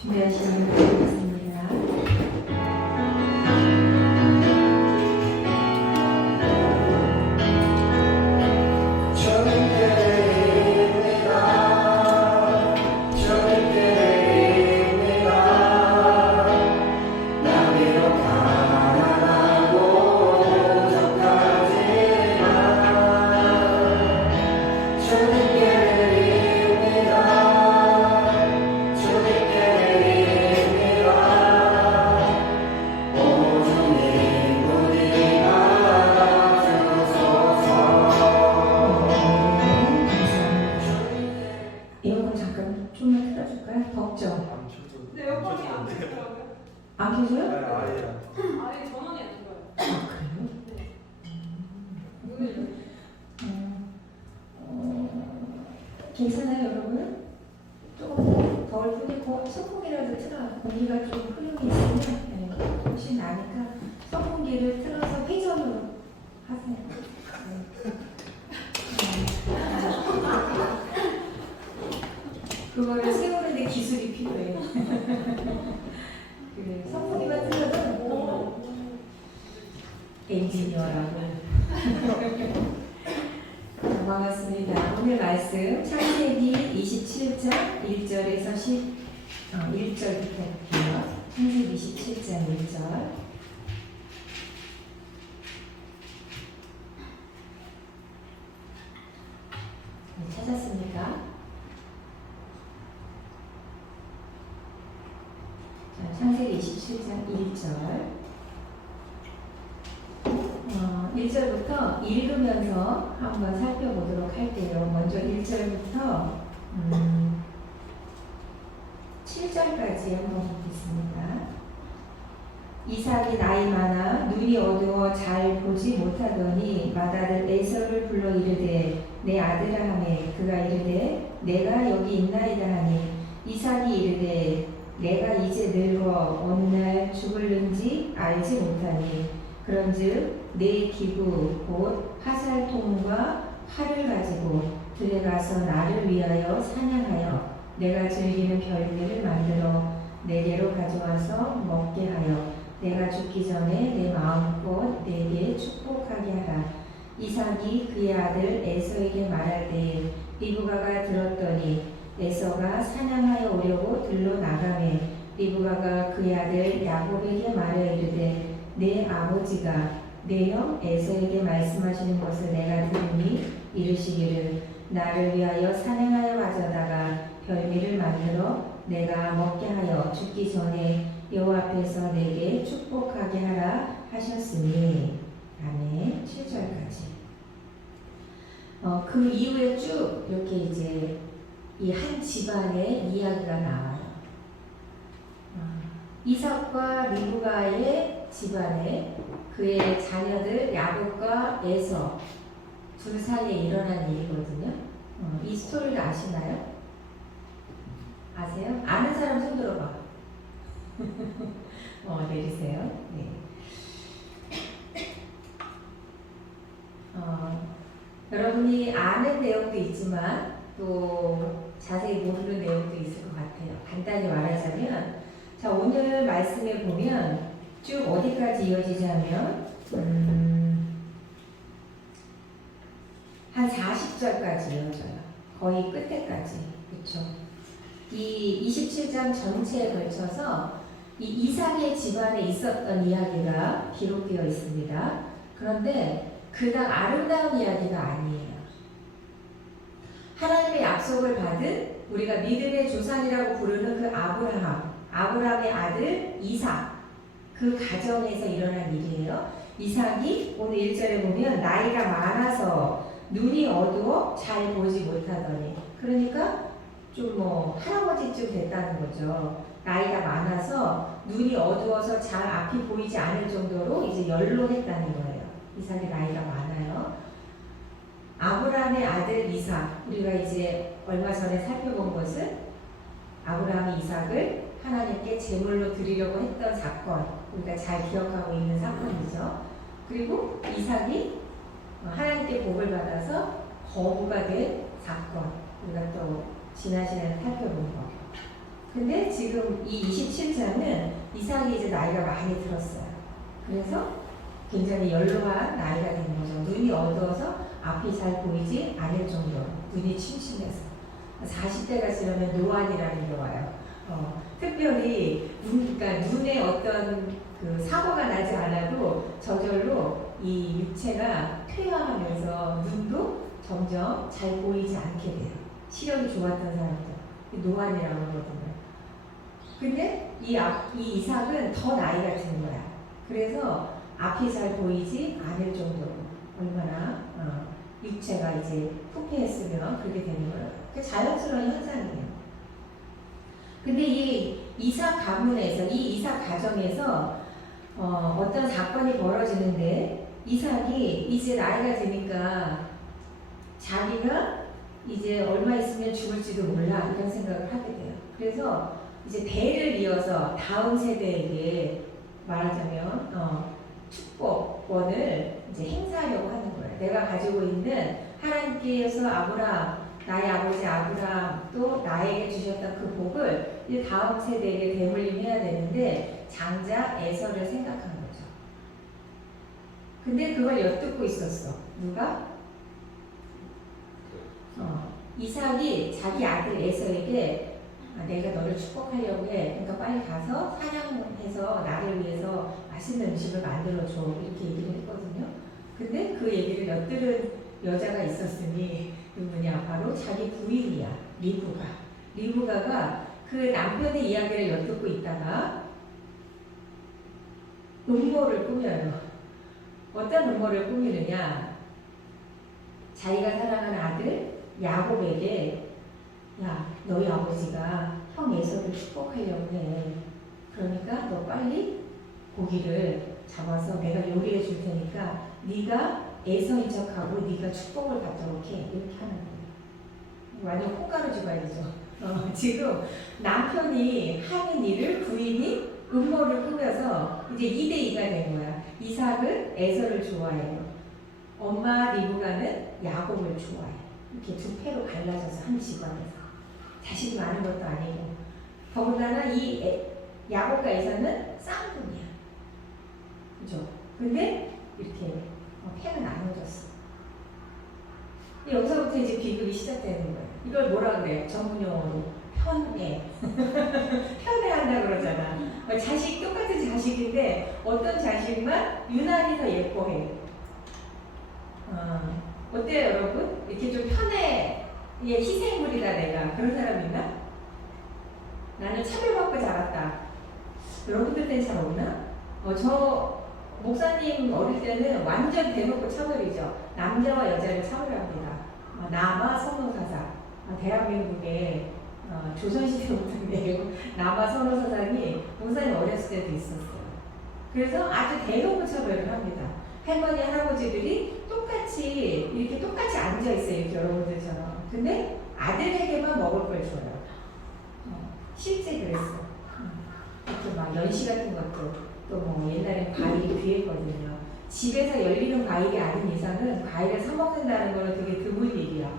준비하시면 되겠습니다. 에어컨 잠깐 좀만 틀어줄까요? 덥죠? 근데 에어컨이 안 되더라고요. 안 켜져요? 아예 전원이 안 들어요. 아, 그래요? 네. 오늘 괜찮아요, 여러분? 조금 덜 뿌리고 선풍기라도 틀어. 공기가 좀 흐름이 있으면 훨씬 나니까 선풍기를 틀어서 회전으로 하세요. 그거를 세우는데 기술이 필요해. 그래, 선풍기만 틀어도 엔지니어라고. 자, 반갑습니다. 오늘 말씀 창세기 27장 1절에서 1절부터 볼게요. 창세기 27장 1절. 찾았습니까? 자, 창세기 27장 1절. 1절부터 읽으면서 한번 살펴보도록 할게요. 먼저 1절부터 7절까지 한번 보겠습니다. 이삭이 나이 많아 눈이 어두워 잘 보지 못하더니 맏아들 에서를 불러 이르되 내 아들아 하매 그가 이르되 내가 여기 있나이다 하니 이삭이 이르되 내가 이제 늙어 어느 날 죽을는지 알지 못하니 그런즉 내 기구 곧 화살통과 활을 가지고 들에 가서 나를 위하여 사냥하여 내가 즐기는 별미를 만들어 내게로 가져와서 먹게 하여 내가 죽기 전에 내 마음껏 내게 축복하게 하라. 이삭이 그의 아들 에서에게 말할 때에 리브가가 들었더니 에서가 사냥하여 오려고 들러 나가매 리브가가 그의 아들 야곱에게 말하여 이르되 내 아버지가 내 형 에서에게 말씀하시는 것을 내가 들으니 이르시기를 나를 위하여 사냥하여 가져다가 별미를 만들어 내가 먹게 하여 죽기 전에 여호와 앞에서 내게 축복하게 하라 하셨으니 아멘. 7절까지. 그 이후에 쭉 이렇게 이제 이 한 집안의 이야기가 나와요. 이삭과 리브가의 집안에 그의 자녀들 야곱과 에서 둘 사이에 일어난 일이거든요. 이 스토리를 아시나요? 아세요? 아는 사람 손 들어봐. 내리세요. 네. 여러분이 아는 내용도 있지만 또 자세히 모르는 내용도 있을 것 같아요. 간단히 말하자면 자, 오늘 말씀에 보면 쭉 어디까지 이어지냐면 한 40절까지 이어져요. 거의 끝에까지. 그렇죠? 이 27장 전체에 걸쳐서 이 이삭의 집안에 있었던 이야기가 기록되어 있습니다. 그런데 그닥 아름다운 이야기가 아니에요. 하나님의 약속을 받은 우리가 믿음의 조상이라고 부르는 그 아브라함의 아들 이삭, 그 가정에서 일어난 일이에요. 이삭이 오늘 1절에 보면 나이가 많아서 눈이 어두워 잘 보지 못하더니, 그러니까 좀 할아버지쯤 됐다는 거죠. 나이가 많아서 눈이 어두워서 잘 앞이 보이지 않을 정도로 이제 연로했다는 거예요. 이삭이 나이가 많아요. 아브라함의 아들 이삭, 우리가 이제 얼마 전에 살펴본 것은 아브라함이 이삭을 하나님께 제물로 드리려고 했던 사건, 우리가 잘 기억하고 있는 사건이죠. 그리고 이삭이 하나님께 복을 받아서 거부가 된 사건, 우리가 또 지난 시간에 살펴본 거. 근데 지금 이 27장은 이삭이 이제 나이가 많이 들었어요. 그래서 굉장히 연로한 나이가 된 거죠. 눈이 어두워서 앞이 잘 보이지 않을 정도로 눈이 침침해서 40대가 지나면 노안이라는 게 와요. 특별히 그러니까 눈에 어떤 그 사고가 나지 않아도 저절로 이 육체가 퇴화하면서 눈도 점점 잘 보이지 않게 돼요. 시력이 좋았던 사람들 노안이라고 하거든요. 근데 이 이삭은 더 나이가 든 거야. 그래서 앞이 잘 보이지 않을 정도로 얼마나 육체가 이제 후퇴했으면 그렇게 되는 거예요. 그 자연스러운 현상이에요. 근데 이 이삭 가문에서 이 이삭 가정에서 어떤 사건이 벌어지는데 이삭이 이제 나이가 드니까 자기가 이제 얼마 있으면 죽을지도 몰라 이런 생각을 하게 돼요. 그래서 이제 대를 이어서 다음 세대에게 말하자면 축복권을 이제 행사하려고 하는 거예요. 내가 가지고 있는 하나님께서 나의 아버지 아브라함 또 나에게 주셨던 그 복을 이제 다음 세대에게 대물림해야 되는데 장자 에서를 생각한 거죠. 근데 그걸 엿듣고 있었어. 누가? 이삭이 자기 아들 에서에게 내가 너를 축복하려고 해. 그러니까 빨리 가서 사냥해서 나를 위해서 맛있는 음식을 만들어줘. 이렇게 얘기를 했거든요. 근데 그 얘기를 엿들은 여자가 있었으니 누구냐? 바로 자기 부인이야. 리브가. 리브가가 그 남편의 이야기를 엿듣고 있다가 음모를 꾸며요. 어떤 음모를 꾸미느냐? 자기가 사랑하는 아들 야곱에게 야, 너희 아버지가 형 에서를 축복하려고 해. 그러니까 너 빨리 고기를 잡아서 내가 요리해 줄 테니까 네가 에서인 척하고 네가 축복을 받도록 해. 이렇게 하는 거예요. 완전 콩가루 주가이죠. 지금 남편이 하는 일을 부인이 음모를 꾸며서 이제 2대2가 된 거야. 이삭은 에서를 좋아해요. 엄마 리브가는 야곱을 좋아해. 이렇게 두 패로 갈라져서 한 집안에서. 자식이 많은 것도 아니고 더군다나 이 야곱과 에서는 쌍둥이야. 그죠? 근데 이렇게 패가 나눠졌어. 여기서부터 이제 비극이 시작되는 거예요. 이걸 뭐라 그래요? 전문 용어로 편애. 편애한다 그러잖아. 자식 똑같은 자식인데 어떤 자식만 유난히 더 예뻐해. 어때요 여러분? 이렇게 좀 편애 희생물이다 내가 그런 사람 있나? 나는 차별받고 자랐다. 여러분들 때는 잘 없나? 저 목사님 어릴 때는 완전 대놓고 차별이죠. 남자와 여자를 차별합니다. 남아 선호사상. 대한민국에 조선시대부터 내고 남아 선호사상이 목사님 어렸을 때도 있었어요. 그래서 아주 대놓고 차별을 합니다. 할머니 할아버지들이 똑같이 앉아있어요. 이렇게 여러분들처럼. 근데 아들에게만 먹을 걸 줘요. 실제 그랬어. 이렇게 막 연시 같은 것도 또 뭐 옛날엔 과일이 귀했거든요. 집에서 열리는 과일이 아닌 이상은 과일을 사 먹는다는 거는 되게 드문 일이야.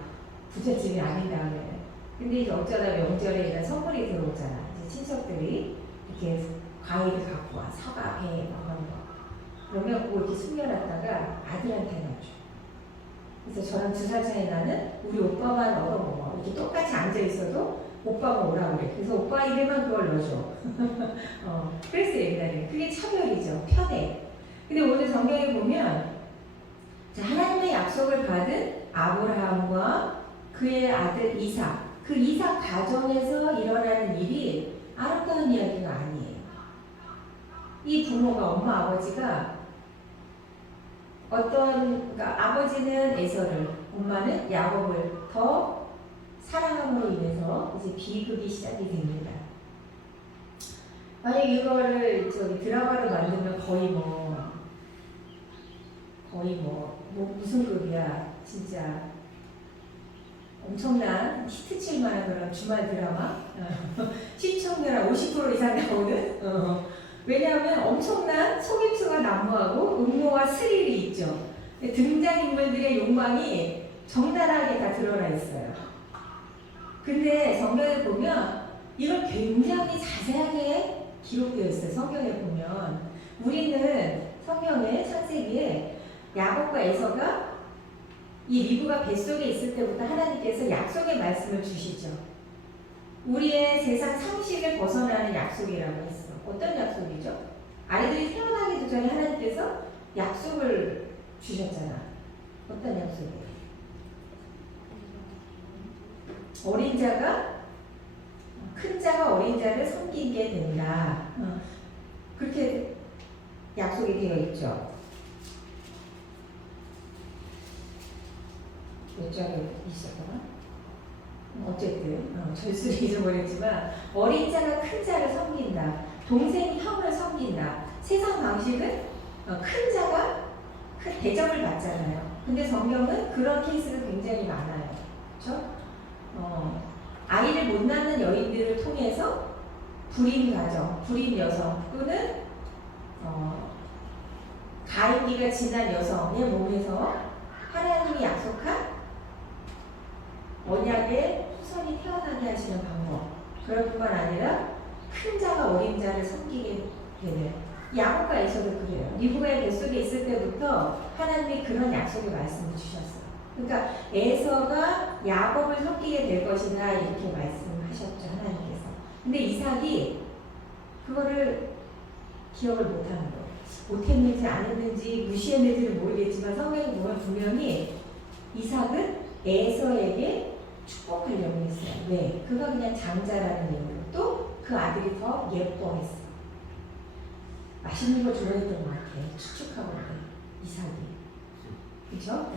부잣집이 아닌 다음에. 근데 이제 어쩌다 명절에 이런 선물이 들어오잖아. 이제 친척들이 이렇게 과일을 갖고 와. 사과, 배, 뭐 그런 거. 그러면 그거 이렇게 숨겨놨다가 아들한테만 줘. 그래서 저랑 2살 차이 나는 우리 오빠만 얻어먹어. 이렇게 똑같이 앉아있어도 오빠가 오라고 그래. 그래서 오빠 입에만 그걸 넣어줘. 그랬어요, 옛날에. 그게 차별이죠. 편애. 근데 오늘 성경에 보면, 하나님의 약속을 받은 아브라함과 그의 아들 이삭, 그 이삭 가정에서 일어나는 일이 아름다운 이야기가 아니에요. 이 부모가, 엄마, 아버지가 그러니까 아버지는 에서를, 엄마는 야곱을 더 사랑함으로 인해서 이제 비극이 시작이 됩니다. 만약 이거를 드라마로 만들면 거의 무슨 급이야. 진짜 엄청난 히트칠 만한 그런 주말 드라마. 시청률 50% 이상 나오는. 왜냐하면 엄청난 속임수가 난무하고 음모와 스릴이 있죠. 등장인물들의 욕망이 정당하게 다 드러나 있어요. 근데 성경에 보면 이걸 굉장히 자세하게 기록되어 있어요. 성경에 보면 우리는 성경의 창세기에 야곱과 에서가 이 리브가 뱃속에 있을 때부터 하나님께서 약속의 말씀을 주시죠. 우리의 세상 상식을 벗어나는 약속이라고 했어. 어떤 약속이죠? 아이들이 태어나기도 전에 하나님께서 약속을 주셨잖아. 어떤 약속이에요? 어린 자가 큰 자가 어린 자를 섬기게 된다. 그렇게 약속이 되어 있죠. 몇 장에 있었더라? 어쨌든 절수를 잊어버렸지만 어린 자가 큰 자를 섬긴다. 동생이 형을 섬긴다. 세상 방식은 큰 자가 큰 대접을 받잖아요. 근데 성경은 그런 케이스가 굉장히 많아요. 그렇죠? 아이를 못 낳는 여인들을 통해서 불임 가정, 불임 여성 또는 가임기가 지난 여성의 몸에서 하나님이 약속한 언약의 후손이 태어나게 하시는 방법. 그럴 뿐만 아니라 큰 자가 어린 자를 섬기게 되는 야곱과 에서도 그래요. 리브가의 뱃속에 있을 때부터 하나님이 그런 약속의 말씀을 주셨어요. 그러니까 에서가 야곱을 섬기게 될 것이다 이렇게 말씀하셨죠. 하나님께서. 근데 이삭이 그거를 기억을 못하는 거예요. 못했는지 안 했는지 무시했는지는 모르겠지만 성경에 보면 분명히 이삭은 에서에게 축복하려고 했어요. 왜? 그가 그냥 장자라는 이유로 또 그 아들이 더 예뻐했어. 맛있는 거 좋아했던 것 같아. 축축하고 이삭이. 그렇죠?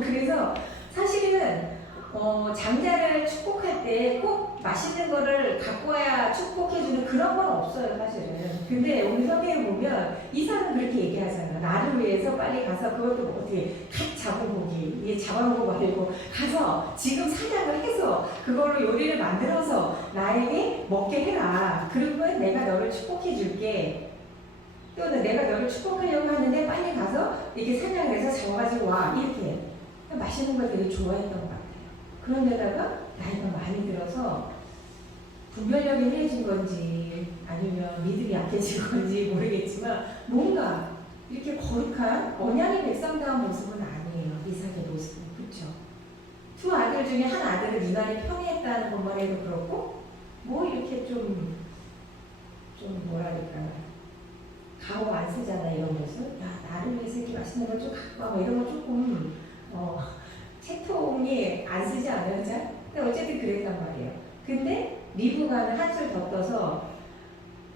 그래서 사실은 장자를 축복할 때 꼭 맛있는 거를 갖고 와야 축복해주는 그런 건 없어요, 사실은. 근데 오늘 성경에 보면 이삭은 그렇게 얘기하잖아. 나를 위해서 빨리 가서 그것도 뭐 어떻게 갓 잡은 고기, 이게 잡아먹고 말고 가서 지금 사냥을 해서 그걸로 요리를 만들어서 나에게 먹게 해라. 그러면 내가 너를 축복해줄게. 또는 내가 너를 축복하려고 하는데 빨리 가서 이렇게 사냥을 해서 잡아가지고 와. 이렇게. 맛있는 걸 되게 좋아했던 것 같아요. 그런데다가 나이가 많이 들어서 분별력이 흐려진 건지 아니면 믿음이 약해진 건지 모르겠지만 뭔가 이렇게 거룩한 언약의 백성다운 모습은 아니에요. 이삭의 모습은. 그렇죠? 두 아들 중에 한 아들을 유난히 편애했다는 것만 해도 그렇고 뭐 이렇게 좀 뭐랄까 가오 안 쓰잖아 이런 모습. 야 나를 위해서 이렇게 맛있는 걸 좀 갖고 와 뭐 이런 거 조금 채통이 안 쓰지 않아요? 그죠? 근데 어쨌든 그랬단 말이에요. 근데 리브가는 한술 더 떠서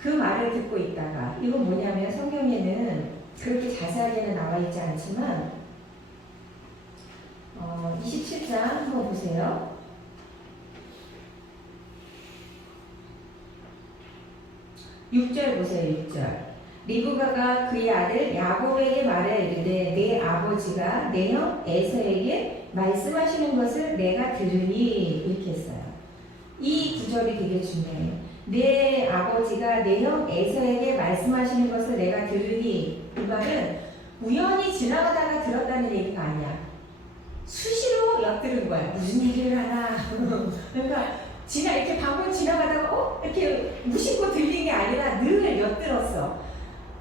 그 말을 듣고 있다가 이건 뭐냐면 성경에는 그렇게 자세하게는 나와 있지 않지만 27장 한번 보세요. 6절 보세요. 6절. 리브가가 그의 아들 야곱에게 말하여 이르되 내 아버지가 내 형 에서에게 말씀하시는 것을 내가 들으니 이렇게 했어요. 이 구절이 되게 중요해요. 내 아버지가 내 형 에서에게 말씀하시는 것을 내가 들으니 이 말은 우연히 지나가다가 들었다는 얘기가 아니야. 수시로 엿들은 거야. 무슨 얘기를 하나. 그러니까 이렇게 방금 지나가다가 이렇게 무심코 들린 게 아니라 늘 엿들었어.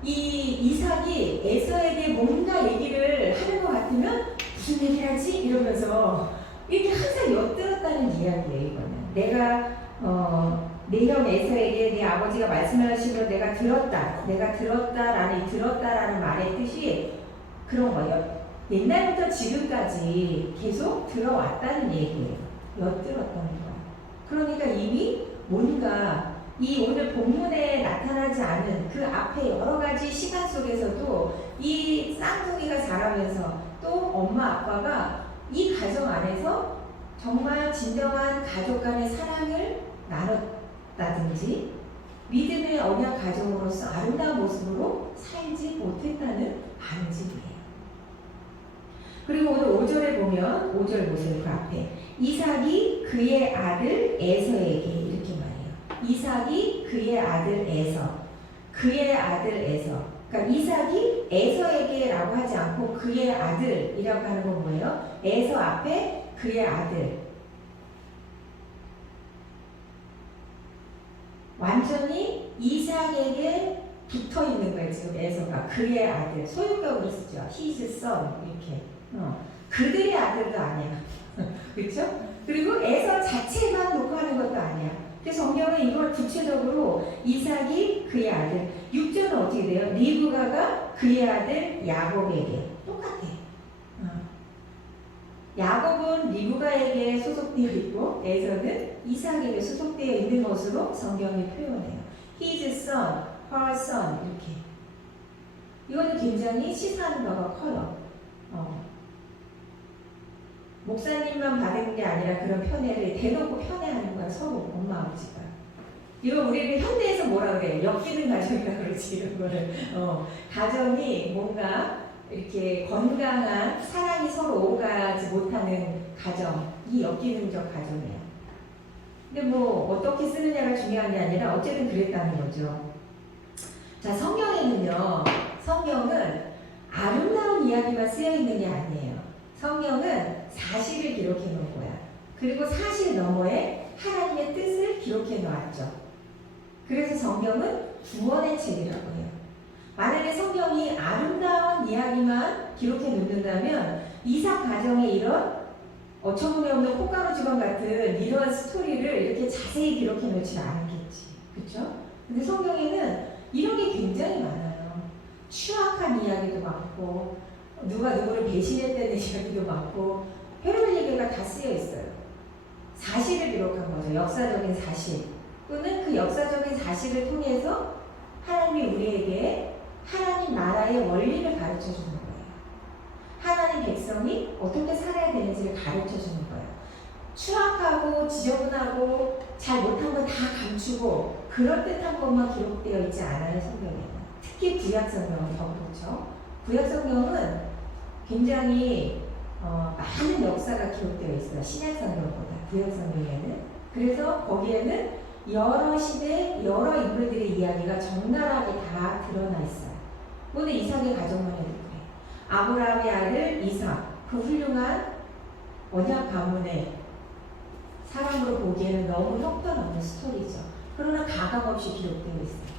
이 이삭이 에서에게 뭔가 얘기를 하는 것 같으면 무슨 얘기를 하지? 이러면서 이렇게 항상 엿들었다는 이야기예요. 이거는 내가 내 형 에서에게 내 아버지가 말씀하신 걸 내가 들었다라는 이 들었다라는 말의 뜻이 그런 거예요. 옛날부터 지금까지 계속 들어왔다는 얘기예요. 엿들었다는 거예요. 그러니까 이미 뭔가 이 오늘 본문에 나타나지 않은 그 앞에 여러 가지 시간 속에서도 이 쌍둥이가 자라면서 또 엄마 아빠가 이 가정 안에서 정말 진정한 가족 간의 사랑을 나눴다든지 믿음의 언약 가정으로서 아름다운 모습으로 살지 못했다는 반증이에요. 그리고 오늘 5절에 보면 5절 보세요. 그 앞에 이삭이 그의 아들 에서에게 이렇게 말해요. 이삭이 그의 아들 에서 그러니까 이삭이 에서에게라고 하지 않고 그의 아들이라고 하는 건 뭐예요? 에서 앞에 그의 아들 완전히 이삭에게 붙어 있는 거예요. 지금 에서가 그의 아들, 소유격으로 쓰죠. His son 이렇게. 그들의 아들도 아니야. 그렇죠? 그리고 에서 자체만 놓고 하는 것도 아니야. 그래서 성경은 이걸 구체적으로 이삭이 그의 아들. 6절은 어떻게 돼요? 리브가가 그의 아들 야곱에게 똑같아. 야곱은 리브가에게 소속되어 있고 에서는 이삭에게 소속되어 있는 것으로 성경이 표현해요. His son, her son 이렇게. 이거는 굉장히 시사하는 바가 커요. 목사님만 받은 게 아니라 그런 편애를 대놓고 편애하는 거야. 서로 엄마 아버지가. 이거 우리를 현대에서 뭐라 그래요? 엮이는 가정이라 그러지 이런 거를. 가정이 뭔가 이렇게 건강한 사랑이 서로 오가지 못하는 가정이 엮이는적 가정이야. 근데 뭐 어떻게 쓰느냐가 중요한 게 아니라 어쨌든 그랬다는 거죠. 자, 성경에는요. 성경은 아름다운 이야기만 쓰여 있는 게 아니에요. 성경은 사실을 기록해 놓은 거야. 그리고 사실 너머에 하나님의 뜻을 기록해 놓았죠. 그래서 성경은 구원의 책이라고 해요. 만약에 성경이 아름다운 이야기만 기록해 놓는다면 이삭 가정의 이런 어처구니없는 콩가루 집안 같은 이러한 스토리를 이렇게 자세히 기록해 놓지 않겠지. 그렇죠? 근데 성경에는 이런 게 굉장히 많아요. 추악한 이야기도 많고 누가 누구를 배신했다는 이야기도 많고 별별 얘기가 다 쓰여 있어요. 사실을 기록한 거죠. 역사적인 사실. 또는 그 역사적인 사실을 통해서 하나님이 우리에게 하나님 나라의 원리를 가르쳐 주는 거예요. 하나님 백성이 어떻게 살아야 되는지를 가르쳐 주는 거예요. 추악하고 지저분하고 잘 못한 건 다 감추고 그럴듯한 것만 기록되어 있지 않아요. 성경에는. 특히 구약성경은 더 그렇죠. 구약성경은 굉장히 많은 역사가 기록되어 있어요. 신약성경보다 구약성경에는. 그래서 거기에는 여러 시대 여러 인물들의 이야기가 적나라하게 다 드러나 있어요. 오늘 이삭의 가정만 해도 그래. 아브라함의 아들 이삭, 그 훌륭한 언약 가문의 사람으로 보기에는 너무 형편없는 스토리죠. 그러나 가감없이 기록되어 있어요.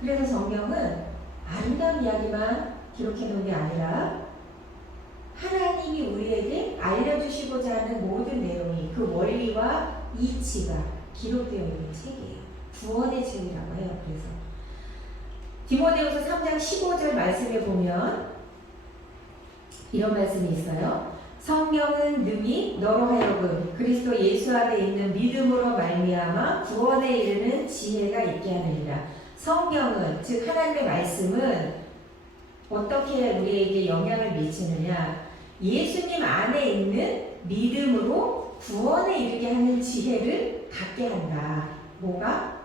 그래서 성경은 아름다운 이야기만 기록해 놓은 게 아니라 하나님이 우리에게 알려주시고자 하는 모든 내용이 그 원리와 이치가 기록되어 있는 책이에요. 구원의 책이라고 해요. 그래서 디모데후서 3장 15절 말씀에 보면 이런 말씀이 있어요. 성경은 능히 너로 하여금 그리스도 예수 안에 있는 믿음으로 말미암아 구원에 이르는 지혜가 있게 하느니라. 성경은 즉 하나님의 말씀은 어떻게 우리에게 영향을 미치느냐? 예수님 안에 있는 믿음으로 구원에 이르게 하는 지혜를 갖게 한다. 뭐가?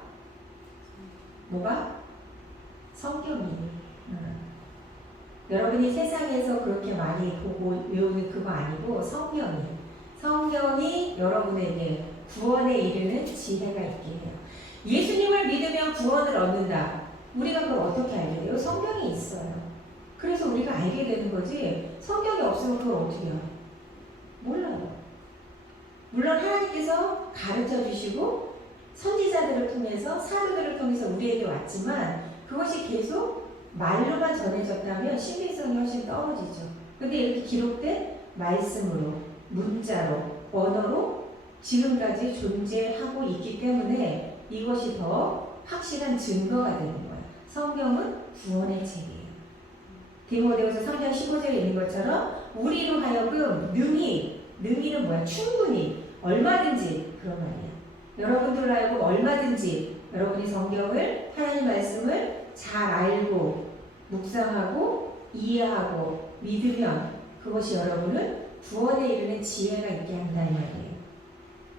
성경이. 여러분이 세상에서 그렇게 많이 보고 외우는 그거 아니고 성경이 여러분에게 구원에 이르는 지혜가 있게 해요. 예수님을 믿으면 구원을 얻는다. 우리가 그걸 어떻게 알게 돼요? 성경이 있어요. 그래서 우리가 알게 되는 거지 성경이 없으면 그걸 어떻게 해요? 몰라요. 물론 하나님께서 가르쳐 주시고 선지자들을 통해서 사도들을 통해서 우리에게 왔지만 그것이 계속 말로만 전해졌다면 신빙성이 훨씬 떨어지죠. 근데 이렇게 기록된 말씀으로, 문자로, 언어로 지금까지 존재하고 있기 때문에 이것이 더 확실한 증거가 되는 거예요. 성경은 구원의 책이에요. 디모데후서 3장 15절에 있는 것처럼 우리로 하여금 능히는 뭐야? 충분히, 얼마든지 그런 말이야. 여러분들로 하여금 얼마든지 여러분이 성경을, 하나님 말씀을 잘 알고 묵상하고 이해하고 믿으면 그것이 여러분을 구원에 이르는 지혜가 있게 한다 이 말이에요.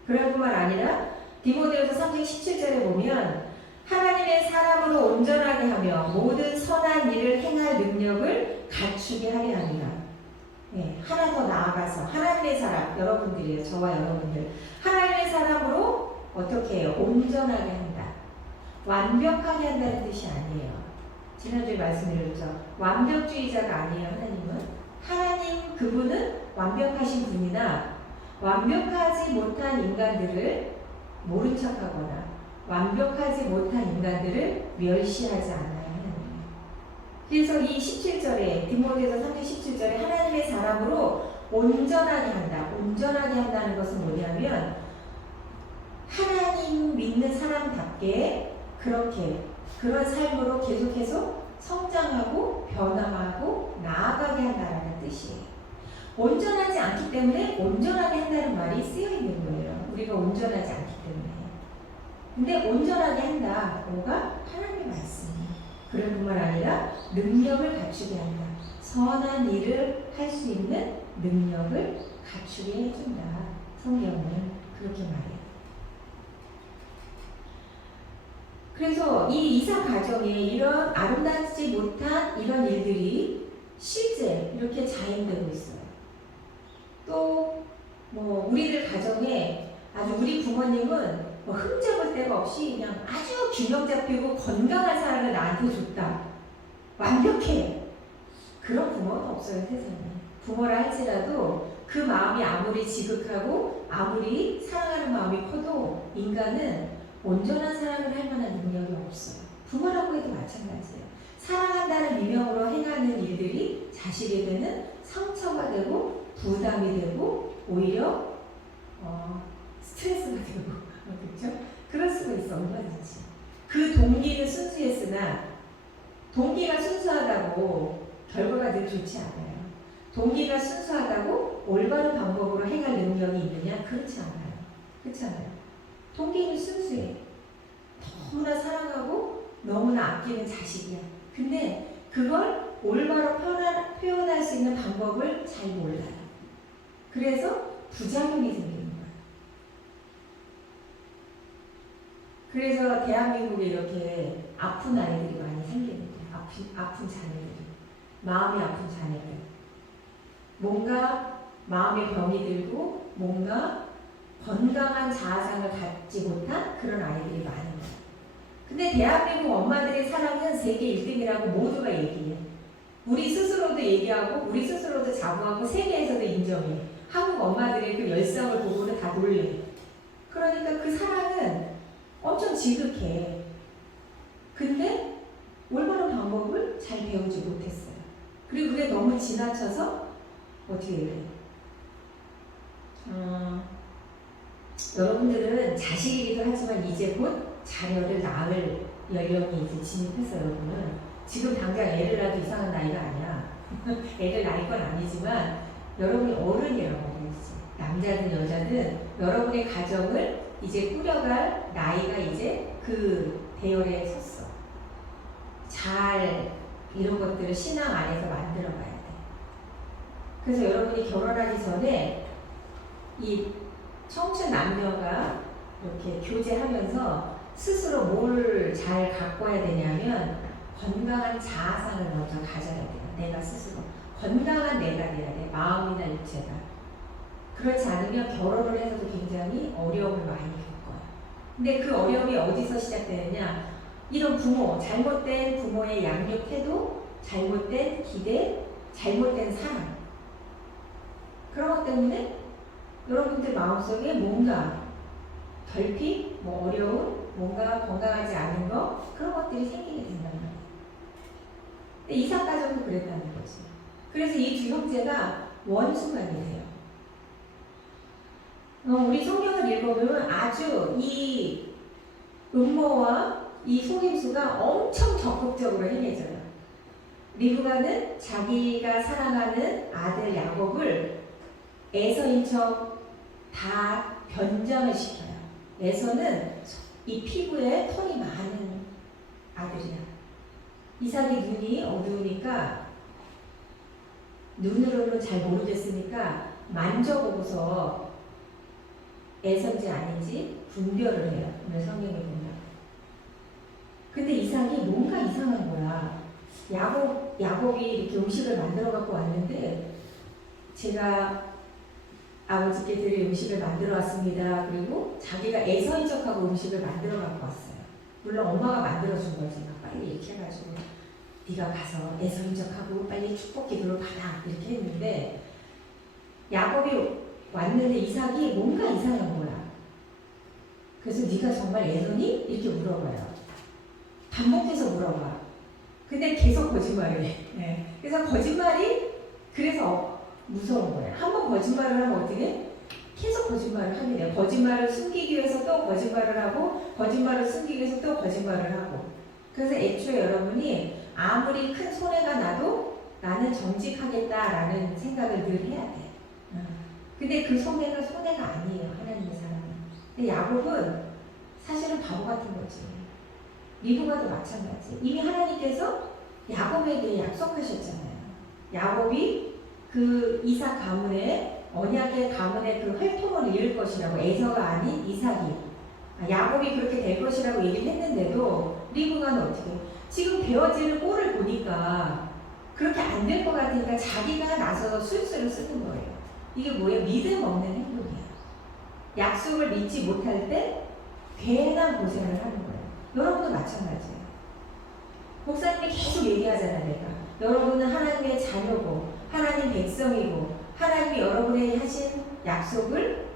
그럴 뿐만 아니라 디모데후서 3장 17절에 보면 하나님의 사람으로 온전하게 하며 모든 선한 일을 행할 능력을 갖추게 하려 합니다. 네, 하나 더 나아가서 하나님의 사람, 여러분들이에요. 저와 여러분들. 하나님의 사람으로 어떻게 해요? 온전하게 한다. 완벽하게 한다는 뜻이 아니에요. 지난주에 말씀드렸죠. 완벽주의자가 아니에요. 하나님 그분은 완벽하신 분이나 완벽하지 못한 인간들을 모른 척하거나 완벽하지 못한 인간들을 멸시하지 않아야 하는 거예요. 그래서 이 17절에 디모데서 3장 17절에 하나님의 사람으로 온전하게 한다. 온전하게 한다는 것은 뭐냐면 하나님 믿는 사람답게 그렇게 그런 삶으로 계속해서 성장하고 변화하고 나아가게 한다는 뜻이에요. 온전하지 않기 때문에 온전하게 한다는 말이 쓰여 있는 거예요. 우리가 온전하지 않기 때문에. 근데 온전하게 한다. 뭐가? 하나님의 말씀이. 그럴 뿐만 아니라 능력을 갖추게 한다. 선한 일을 할 수 있는 능력을 갖추게 해준다. 성경은 그렇게 말해요. 그래서 이 이사 가정에 이런 아름답지 못한 이런 일들이 실제 이렇게 자행되고 있어요. 또 뭐 우리들 가정에 아주 우리 부모님은 뭐 흠잡을 데가 없이 그냥 아주 균형 잡히고 건강한 사람을 나한테 줬다. 완벽해. 그런 부모는 없어요, 세상에. 부모라 할지라도 그 마음이 아무리 지극하고 아무리 사랑하는 마음이 커도 인간은 온전한 사랑을 할 만한 능력이 없어요. 부모라고 해도 마찬가지예요. 사랑한다는 미명으로 행하는 일들이 자식에게는 상처가 되고 부담이 되고 오히려 스트레스가 되고 그렇죠? 그럴 수가 있어 얼마든지. 그 동기는 순수했으나 동기가 순수하다고 결과가 늘 좋지 않아요. 동기가 순수하다고 올바른 방법으로 행할 능력이 있느냐? 그렇지 않아요. 그렇잖아요. 동기는 순수해. 너무나 사랑하고 너무나 아끼는 자식이야. 근데 그걸 올바로 표현할 수 있는 방법을 잘 몰라요. 그래서 부작용이 생기는 거예요. 그래서 대한민국에 이렇게 아픈 아이들이 많이 생기는 거예요. 아픈 자녀들이. 마음이 아픈 자녀들. 뭔가 마음에 병이 들고 뭔가 건강한 자아상을 갖지 못한 그런 아이들이 많은 거예요. 근데 대한민국 엄마들의 사랑은 세계 1등이라고 모두가 얘기해. 우리 스스로도 얘기하고 우리 스스로도 자부하고 세계에서도 인정해. 한국 엄마들의 그 열성을 보고는 다 놀래. 그러니까 그 사랑은 엄청 지극해. 근데 올바른 방법을 잘 배우지 못했어요. 그리고 그게 너무 지나쳐서 어떻게 해요? 여러분들은 자식이기도 하지만 이제 곧 자녀를 낳을 연령이 이제 진입해서 여러분은 지금 당장 애를 낳아도 이상한 나이가 아니야. 애를 낳을 건 아니지만 여러분이 어른이라고 해야지. 남자든 여자든 여러분의 가정을 이제 꾸려갈 나이가 이제 그 대열에 섰어. 잘 이런 것들을 신앙 안에서 만들어 가야 돼. 그래서 여러분이 결혼하기 전에 이 청춘 남녀가 이렇게 교제하면서 스스로 뭘 잘 갖고 와야 되냐면 건강한 자아상을 먼저 가져야 돼요. 내가 스스로. 건강한 내가 돼야 돼. 마음이나 육체가. 그렇지 않으면 결혼을 해서도 굉장히 어려움을 많이 겪어요. 근데 그 어려움이 어디서 시작되느냐? 이런 부모, 잘못된 부모의 양육 태도, 잘못된 기대, 잘못된 사랑. 그런 것 때문에 여러분들 마음속에 뭔가 결핍, 뭐 어려움, 뭔가 건강하지 않은 거 그런 것들이 생기게 된단 말이에요. 근데 이삭 가족도 그랬다는 거지. 그래서 이 두 형제가 원수가 돼요. 우리 성경을 읽어보면 아주 이 음모와 이 속임수가 엄청 적극적으로 행해져요. 리브가는 자기가 사랑하는 아들 야곱을 에서인 척 다 변장을 시켜요. 에서는 이 피부에 털이 많은 아들이야. 이삭이 눈이 어두우니까 눈으로는 잘 모르겠으니까 만져보고서 에서인지 아닌지 분별을 해요. 오늘 성경에 보면. 근데 이삭이 뭔가 이상한 거야. 야곱이 이렇게 음식을 만들어 갖고 왔는데 제가 아버지께 드릴 음식을 만들어 왔습니다. 그리고 자기가 애서인 척하고 음식을 만들어 갖고 왔어요. 물론 엄마가 만들어 준 거지. 빨리 이렇게 해가지고 네가 가서 애서인 척하고 빨리 축복 기도를 받아 이렇게 했는데 야곱이 왔는데 이삭이 뭔가 이상한 거야. 그래서 네가 정말 애서니? 이렇게 물어봐요. 반복해서 물어봐. 근데 계속 거짓말을 해. 네. 그래서 거짓말이 그래서 무서운 거예요. 한번 거짓말을 하면 어떻게? 계속 거짓말을 하게 돼요. 거짓말을 숨기기 위해서 또 거짓말을 하고 거짓말을 숨기기 위해서 또 거짓말을 하고. 그래서 애초에 여러분이 아무리 큰 손해가 나도 나는 정직하겠다라는 생각을 늘 해야 돼. 근데 그 손해가 아니에요. 하나님의 사랑은. 근데 야곱은 사실은 바보 같은 거지. 리브가도 마찬가지. 이미 하나님께서 야곱에게 약속하셨잖아요. 야곱이 그 이삭 가문에 언약의 가문의 그 혈통을 이룰 것이라고. 에서가 아닌 이삭이. 야곱이 그렇게 될 것이라고 얘기를 했는데도 리브가는 어떻게? 지금 베어지는 꼴을 보니까 그렇게 안 될 것 같으니까 자기가 나서서 술수를 쓰는 거예요. 이게 뭐예요? 믿음 없는 행동이야. 약속을 믿지 못할 때 괜한 고생을 하는 거예요. 여러분도 마찬가지예요. 목사님이 계속 얘기하잖아, 내가. 여러분은 하나님의 자녀고, 하나님 백성이고, 하나님이 여러분에게 하신 약속을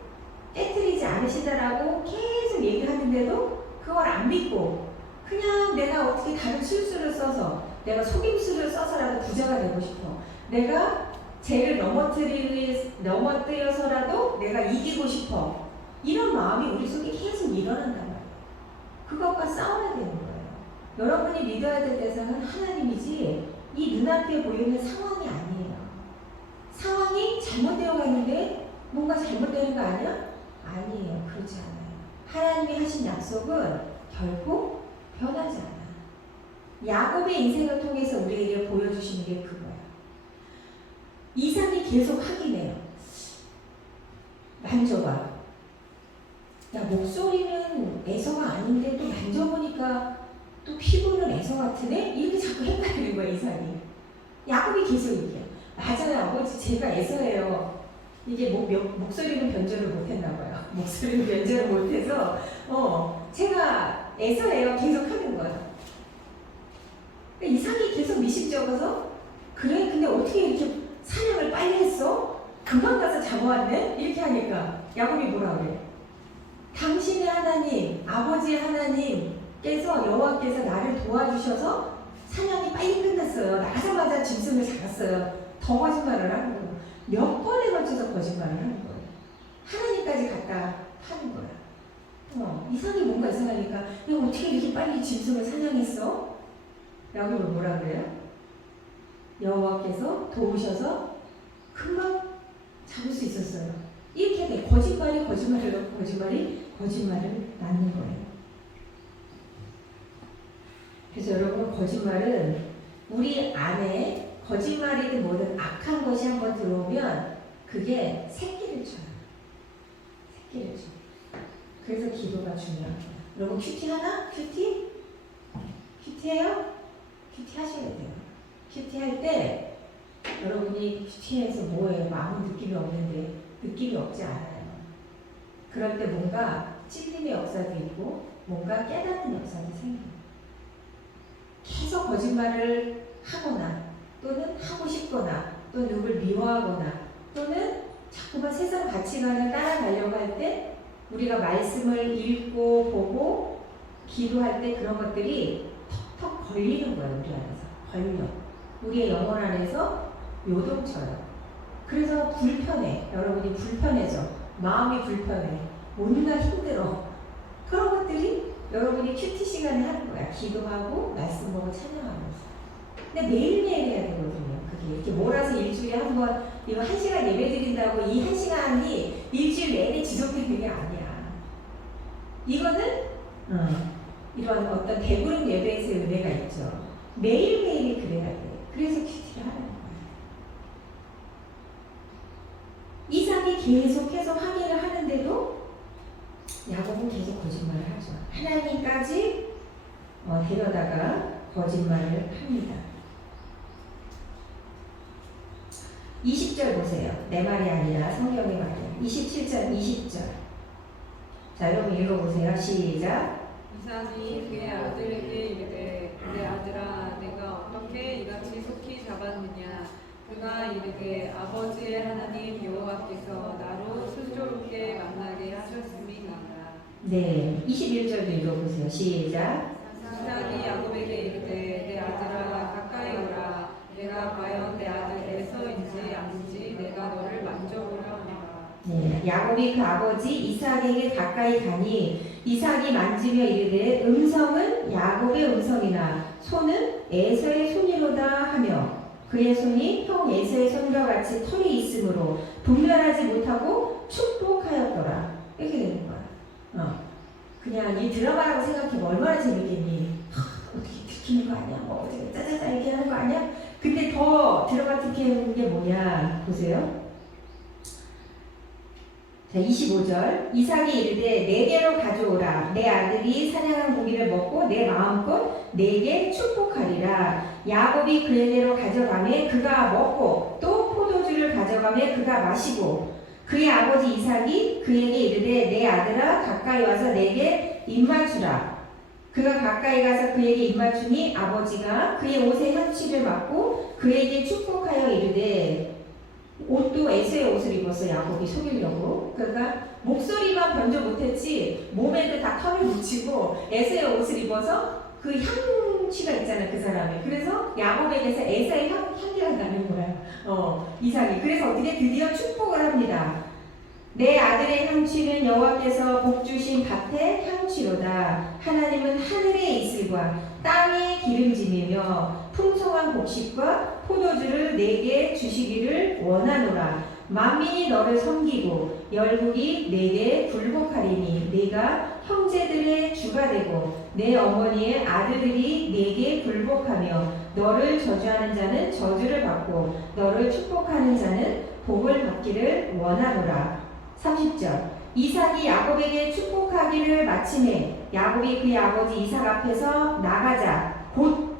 깨뜨리지 않으시다라고 계속 얘기하는데도 그걸 안 믿고, 그냥 내가 어떻게 다른 술수를 써서, 내가 속임수를 써서라도 부자가 되고 싶어. 내가 죄를 넘어뜨려서라도 내가 이기고 싶어. 이런 마음이 우리 속에 계속 일어난단 말이에요. 그것과 싸워야 되는 거예요. 여러분이 믿어야 될 대상은 하나님이지 이 눈앞에 보이는 상황이 아니에요. 상황이 잘못되어 가는데 뭔가 잘못되는 거 아니야? 아니에요. 그렇지 않아요. 하나님이 하신 약속은 결코 변하지 않아요. 야곱의 인생을 통해서 우리에게 보여주시는 게 그거야. 이삭이 계속 확인해요. 만져봐. 야, 목소리는 에서가 아닌데 또 만져보니까 또 피부는 에서 같으네? 이렇게 자꾸 헷갈리는 거야, 이삭이. 야곱이 계속 얘기해. 맞아요, 아버지. 제가 에서예요. 이게 목소리는 변조를 못했나 봐요. 목소리는 변조를 못해서 제가 에서예요. 계속 하는 거야. 이삭이 계속 미심쩍어서 그래? 근데 어떻게 이렇게 사냥을 빨리 했어? 금방 가서 잡아왔네? 이렇게 하니까 야곱이 뭐라 그래? 당신의 하나님, 아버지의 하나님께서 여호와께서 나를 도와주셔서 사냥이 빨리 끝났어요. 나가자마자 짐승을 잡았어요. 더 거짓말을 하는 거예요. 몇 번에 걸쳐서 거짓말을 하는 거예요. 하나님까지 갖다 파는 거야. 이상이 뭔가 이상하니까 야, 어떻게 이렇게 빨리 짐승을 사냥했어? 야곱을 뭐라 그래요? 여호와께서 도우셔서 금방 잡을 수 있었어요. 이렇게 돼. 거짓말을 넣고 거짓말을 낳는 거예요. 그래서 여러분, 거짓말은 우리 안에 거짓말이든 뭐든 악한 것이 한번 들어오면 그게 새끼를 쳐요. 새끼를 쳐. 그래서 기도가 중요한 거예요. 여러분 큐티 하나? 큐티? 큐티해요? 큐티 하셔야 돼요. 큐티 할 때 여러분이 큐티해서 뭐예요? 아무 느낌이 없는데 느낌이 없지 않아요. 그럴 때 뭔가 찔림의 역사도 있고 뭔가 깨닫는 역사도 생겨요. 계속 거짓말을 하거나 또는 하고 싶거나 또 누굴 미워하거나 또는 자꾸만 세상 가치관을 따라가려고 할 때 우리가 말씀을 읽고 보고 기도할 때 그런 것들이 턱턱 걸리는 거예요. 우리 안에서 걸려. 우리의 영혼 안에서 요동쳐요. 그래서 불편해. 여러분이 불편해져. 마음이 불편해. 온갖 힘들어. 그런 것들이 여러분이 큐티 시간에 하는 거야. 기도하고 말씀 보고 찬양하면서. 근데 매일매일 해야 되거든요. 그게 이렇게 몰아서 일주일에 한 번 이거 1시간 예배 드린다고 이 1시간이 일주일 내내 지속되는 게 아니야. 이거는 이런 어떤 대부름 예배에서의 은혜가 있죠. 매일매일이 그래야 돼. 그래서 큐티를 하는 거야. 이삭이 계속해서 확인을 하는데도 야곱은 계속 거짓말을 하죠. 하나님까지 데려다가 거짓말을 합니다. 20절 보세요. 내 말이 아니라 성경의 말이에요. 27절, 20절. 자, 여러분 읽어보세요. 시작. 이삭이 그의 아들에게 이르되 내 아들아 내가 어떻게 이같이 속히 잡았느냐. 그가 이르되 아버지의 하나님 여호와께서 나로 순조롭게 만나게 하셨음이니라. 네, 21절도 읽어보세요. 시작. 이삭이 야곱에게 이르되 내 아들아 가까이 오라. 내가 과연 내 아들 에서인지 아닌지 내가 너를 만져보려 하노라. 네, 야곱이 그 아버지 이삭에게 가까이 가니 이삭이 만지며 이르되 음성은 야곱의 음성이나 손은 에서의 손이로다 하며 그의 손이 형 에서의 손과 같이 털이 있으므로 분별하지 못하고 축복하였더라. 이렇게 되는 거야. 그냥 이 드라마라고 생각해봐. 얼마나 재밌겠니? 어떻게 들키는 거 아니야? 뭐 어떻게 짜자자 이렇게 하는 거 아니야? 근데 더 드라마 특히는 게 뭐냐? 보세요. 자, 25절. 이삭이 이르되 내게로 가져오라. 내 아들이 사냥한 고기를 먹고 내 마음껏 내게 축복하리라. 야곱이 그에게로 가져가매 그가 먹고 또 포도주를 가져가매 그가 마시고 그의 아버지 이삭이 그에게 이르되 내 아들아 가까이 와서 내게 입맞추라. 그가 가까이 가서 그에게 입맞추니 아버지가 그의 옷에 향취를 맡고 그에게 축복하여 이르되 옷도 에서의 옷을 입었어. 야곱이 속이려고. 그러니까 목소리만 변조 못했지 몸에도 다 털을 묻히고 에서의 옷을 입어서 그 향취가 있잖아 그 사람이. 그래서 야곱에게서 에서의 향기가 나는 거야. 이삭이. 그래서 어떻게 드디어 축복을 합니다. 내 아들의 향취는 여호와께서 복 주신 밭의 향취로다. 하나님은 하늘의 이슬과 땅의 기름짐이며 풍성한 곡식과 포도주를 내게 주시기를 원하노라. 만민이 너를 섬기고 열국이 내게 굴복하리니 네가 형제들의 주가 되고 내 어머니의 아들들이 내게 굴복하며 너를 저주하는 자는 저주를 받고 너를 축복하는 자는 복을 받기를 원하노라. 30절. 이삭이 야곱에게 축복하기를 마치매 야곱이 그의 아버지 이삭 앞에서 나가자 곧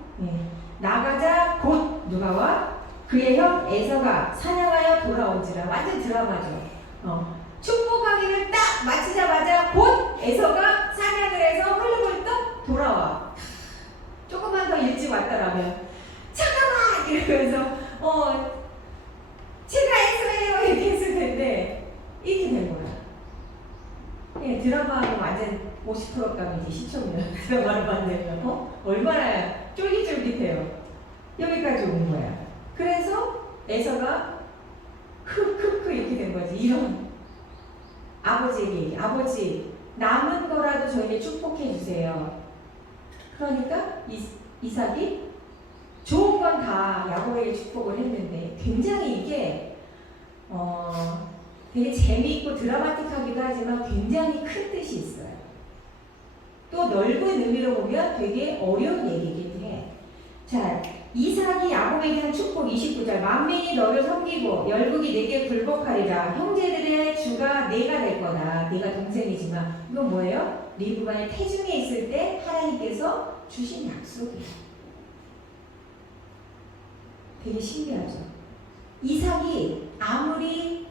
누가 와? 그의 형 에서가 사냥하여 돌아온지라. 완전 드라마죠. 축복하기를 딱 마치자마자 곧 에서가 사냥을 해서 헐레벌떡 돌아와. 조금만 더 일찍 왔더라면 잠깐만 이러면서 제가 에서예요 이렇게 했을 텐데 이렇게 된 거야. 예, 드라마는 완전 50% 값이지. 시청률 드라마를 만들면 얼마나 쫄깃쫄깃해요. 여기까지 온 거야. 그래서 에서가 크크크 이렇게 된 거지. 이런 아버지에게 아버지 남은 거라도 저에게 축복해 주세요. 그러니까 이삭이 좋은 건 다 야곱에게 축복을 했는데 굉장히 이게 되게 재미있고 드라마틱하기도 하지만 굉장히 큰 뜻이 있어요. 또 넓은 의미로 보면 되게 어려운 얘기이기도 해. 자, 이삭이 야곱에게 한 축복 29절. 만민이 너를 섬기고 열국이 내게 굴복하리라. 형제들의 주가 내가 될 거다. 네가 동생이지만 이건 뭐예요? 리브가의 태중에 있을 때 하나님께서 주신 약속이에요. 되게 신기하죠. 이삭이 아무리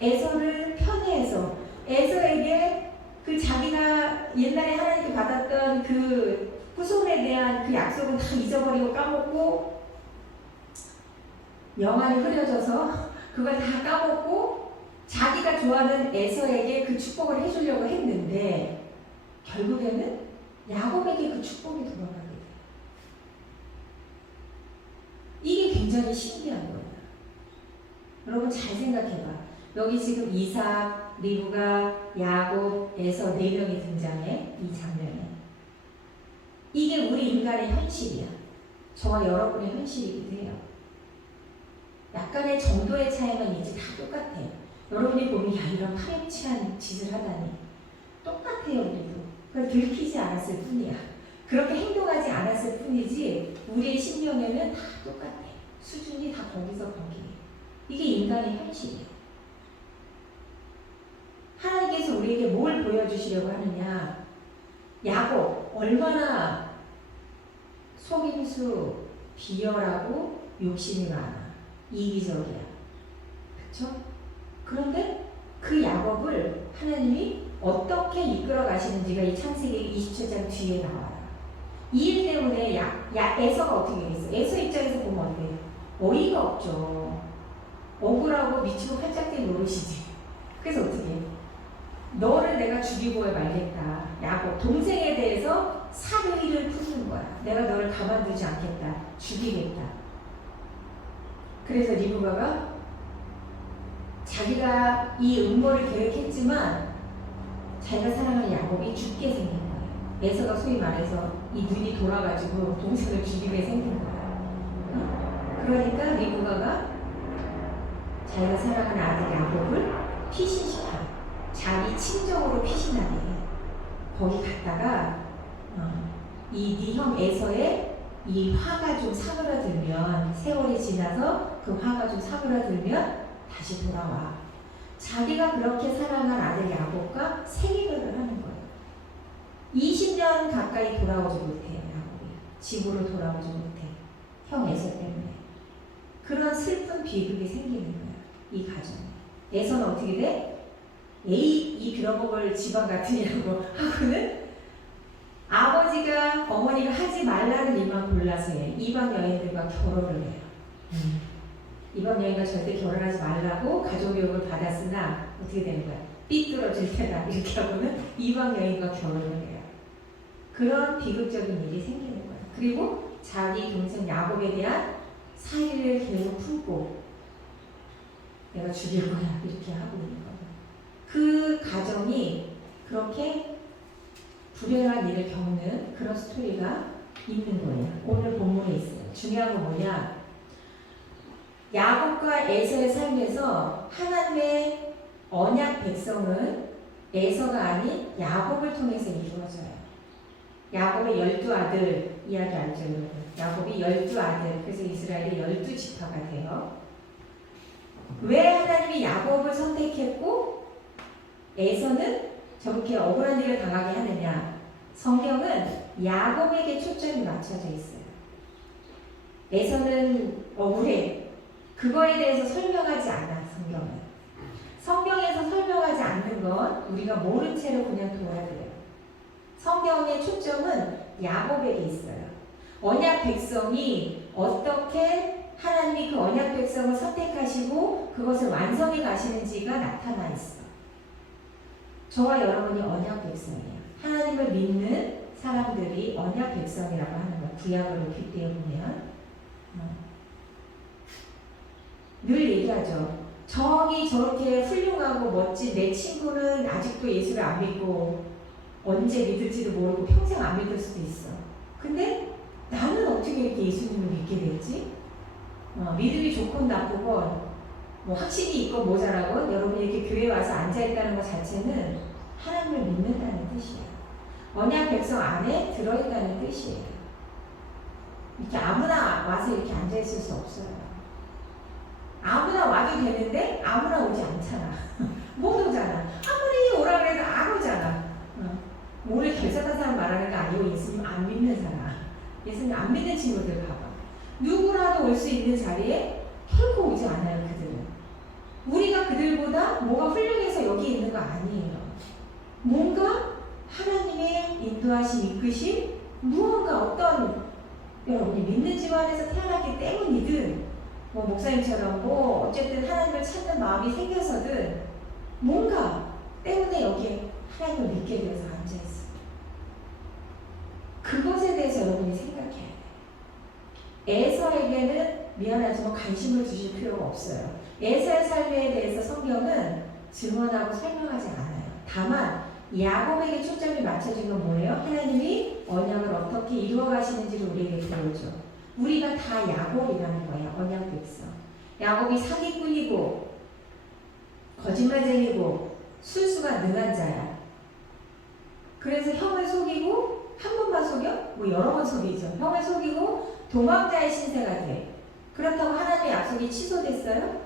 에서를 편애해서 에서에게 그 자기가 옛날에 하나님께 받았던 그 후손에 대한 그 약속은 다 잊어버리고 까먹고 영안이 흐려져서 그걸 다 까먹고 자기가 좋아하는 에서에게 그 축복을 해주려고 했는데 결국에는 야곱에게 그 축복이 돌아가게 돼요. 이게 굉장히 신기한 거예요. 여러분 잘 생각해봐. 여기 지금 이삭, 리브가, 야곱, 에서 4명이 등장해. 이 장면에. 이게 우리 인간의 현실이야. 저와 여러분의 현실이기도 해요. 약간의 정도의 차이만 있지 다 똑같아요. 여러분이 보면 야 이런 파렴치한 짓을 하다니 똑같아요. 우리도. 그걸 들키지 않았을 뿐이야. 그렇게 행동하지 않았을 뿐이지 우리의 심령에는 다 똑같아. 수준이 다 거기서 거기. 이게 인간의 현실이에요. 하나님께서 우리에게 뭘 보여주시려고 하느냐. 야곱 얼마나 속임수, 비열하고 욕심이 많아. 이기적이야. 그렇죠? 그런데 그 야곱을 하나님이 어떻게 이끌어 가시는지가 이 창세기 27장 뒤에 나와요. 이 일 때문에 에서가 어떻게 되겠어? 에서 입장에서 보면 어때요? 어이가 없죠. 억울하고 미치고 팔짝 뛴 노릇이지. 그래서 어떻게 해? 너를 내가 죽이고 말겠다. 야곱 동생에 대해서 사르이를 품는 거야. 내가 너를 가만두지 않겠다. 죽이겠다. 그래서 리브가가 자기가 이 음모를 계획했지만 자기가 사랑하는 야곱이 죽게 생긴 거야. 에서가 소위 말해서 이 눈이 돌아가지고 동생을 죽이게 생긴 거야. 그러니까 리브가가 자기가 사랑하는 아들 야곱을 피신시켜. 자기 친정으로 피신하게 해. 거기 갔다가 이 네 형 에서의 이 화가 좀 사그라들면, 세월이 지나서 그 화가 좀 사그라들면 다시 돌아와. 자기가 그렇게 사랑한 아들 야곱과 생이별을 하는 거예요. 20년 가까이 돌아오지 못해요. 야곱이 집으로 돌아오지 못해. 형 에서 때문에. 그런 슬픈 비극이 생기는 거야. 이 가정에. 에서는 어떻게 돼? 에이, 이 빌어먹을 집안 같으냐고 하고는 아버지가 어머니가 하지 말라는 일만 골라서 해. 이방 여인들과 결혼을 해요. 이방 여인과 절대 결혼하지 말라고 가족교육을 받았으나 어떻게 되는 거야? 삐뚤어질 테다 이렇게 하고는 이방 여인과 결혼을 해요. 그런 비극적인 일이 생기는 거야. 그리고 자기 동생 야곱에 대한 사이를 계속 품고 내가 죽일 거야 이렇게 하고 있는 거야. 그 가정이 그렇게 불행한 일을 겪는 그런 스토리가 있는 거예요. 오늘 본문에 있어요. 중요한 건 뭐냐? 야곱과 에서의 삶에서 하나님의 언약 백성은 에서가 아닌 야곱을 통해서 이루어져요. 야곱의 12아들 이야기 알죠, 여러분? 야곱이 12아들, 그래서 이스라엘의 12지파가 돼요. 왜 하나님이 야곱을 선택했고 에서는 저렇게 억울한 일을 당하게 하느냐? 성경은 야곱에게 초점이 맞춰져 있어요. 에서는 억울해. 그거에 대해서 설명하지 않아, 성경은. 성경에서 설명하지 않는 건 우리가 모른 채로 그냥 도와드려요. 성경의 초점은 야곱에게 있어요. 언약 백성이 어떻게 하나님이 그 언약 백성을 선택하시고 그것을 완성해 가시는지가 나타나 있어. 저와 여러분이 언약 백성이에요. 하나님을 믿는 사람들이 언약 백성이라고 하는 거예요. 구약으로 빗대어 보면 늘 얘기하죠. 저렇게 훌륭하고 멋진 내 친구는 아직도 예수를 안 믿고 언제 믿을지도 모르고 평생 안 믿을 수도 있어. 근데 나는 어떻게 이렇게 예수님을 믿게 됐지? 믿음이 좋건 나쁘건 뭐 확신이 있건 모자라건 여러분이 이렇게 교회에 와서 앉아있다는 것 자체는 하나님을 믿는다는 뜻이에요. 언약 백성 안에 들어있다는 뜻이에요. 이렇게 아무나 와서 이렇게 앉아있을 수 없어요. 아무나 와도 되는데 아무나 오지 않잖아. 못 오잖아. 아무리 오라 그래도 안 오잖아. 오늘 결석한 사람 말하는 거 아니고 예수님 안 믿는 사람. 예수님 안 믿는 친구들 봐봐. 누구라도 올 수 있는 자리에 결코 오지 않아요. 그들은. 우리가 그들보다 뭐가 훌륭해서 여기 있는 거 아니에요. 뭔가 하나님의 인도하심, 이끄심, 무언가 어떤 여러분이 믿는 집안에서 태어났기 때문이든 뭐 목사님처럼 뭐 어쨌든 하나님을 찾는 마음이 생겨서든 뭔가 때문에 여기에 하나님을 믿게 되어서 앉아있어요. 그것에 대해서 여러분이 생각해야 돼요. 에서에게는 미안하지만 관심을 주실 필요가 없어요. 에서의 삶에 대해서 성경은 증언하고 설명하지 않아요. 다만 야곱에게 초점이 맞춰진 건 뭐예요? 하나님이 언약을 어떻게 이루어 가시는지를 우리에게 보여줘. 우리가 다 야곱이라는 거예요. 언약 백성. 야곱이 사기꾼이고 거짓말쟁이고 술수가 능한 자야. 그래서 형을 속이고 한 번만 속여? 뭐 여러 번 속이죠. 형을 속이고 도망자의 신세가 돼. 그렇다고 하나님의 약속이 취소됐어요?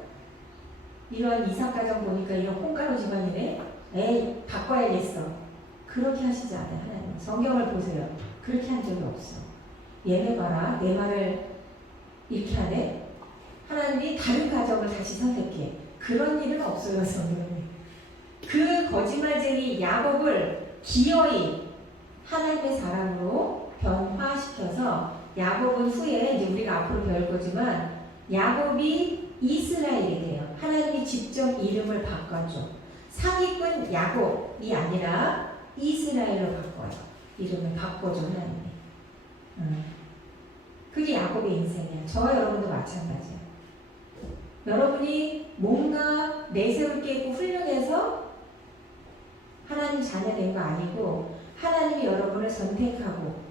이런 이삭가정 보니까 이런 콩가루 집안이네. 에이 바꿔야겠어. 그렇게 하시지 않아요. 하나님. 성경을 보세요. 그렇게 한 적이 없어. 얘네 봐라. 내 말을 이렇게 하네. 하나님이 다른 가정을 다시 선택해. 그런 일은 없어요. 성경에. 그 거짓말쟁이 야곱을 기어이 하나님의 사람으로 변화시켜서 야곱은 후에 이제 우리가 앞으로 배울 거지만 야곱이 이스라엘이 돼요. 하나님이 직접 이름을 바꿔줘. 사기꾼 야곱이 아니라 이스라엘로 바꿔요. 이름을 바꿔줘 하나님이. 그게 야곱의 인생이야. 저와 여러분도 마찬가지야. 여러분이 뭔가 내세울 게 있고 훌륭해서 하나님 자녀 된 거 아니고 하나님이 여러분을 선택하고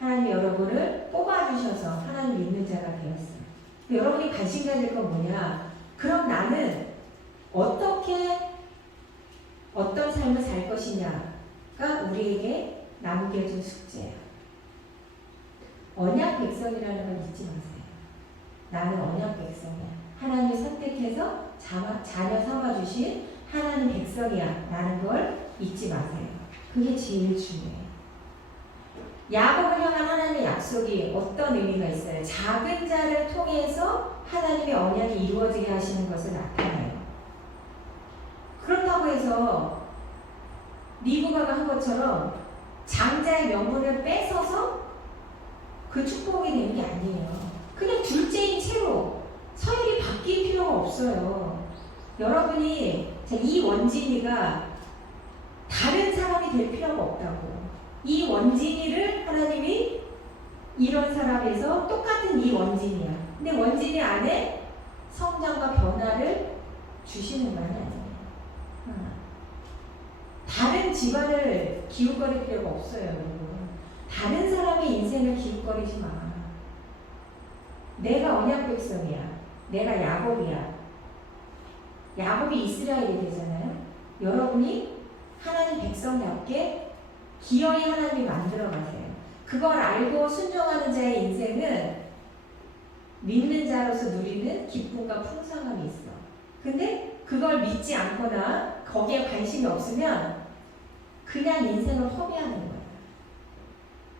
하나님이 여러분을 뽑아주셔서 하나님 믿는 자가 되었어요. 여러분이 관심 가질 건 뭐냐? 그럼 나는 어떤 삶을 살 것이냐가 우리에게 남겨준 숙제예요. 언약 백성이라는 걸 잊지 마세요. 나는 언약 백성이야. 하나님이 선택해서 자녀 삼아주신 하나님 백성이야 라는 걸 잊지 마세요. 그게 제일 중요해요. 야곱을 향한 하나님의 약속이 어떤 의미가 있어요? 작은 자를 통해서 하나님의 언약이 이루어지게 하시는 것을 나타내요. 그렇다고 해서 리브가가 한 것처럼 장자의 명분을 뺏어서 그 축복이 되는 게 아니에요. 그냥 둘째인 채로 서열이 바뀔 필요가 없어요. 여러분이 이 원진이가 다른 사람이 될 필요가 없다고. 이 원진이를 하나님이 이런 사람에서 똑같은 이 원진이야. 근데 원진이 안에 성장과 변화를 주시는 거야, 하나님. 다른 집안을 기웃거릴 필요가 없어요, 여러분. 다른 사람의 인생을 기웃거리지 마. 내가 언약 백성이야. 내가 야곱이야. 야곱이 이스라엘이 되잖아요. 여러분이 하나님 백성답게 기어이 하나님이 만들어 가세요. 그걸 알고 순종하는 자의 인생은 믿는 자로서 누리는 기쁨과 풍성함이 있어. 근데 그걸 믿지 않거나 거기에 관심이 없으면 그냥 인생을 허비하는 거예요.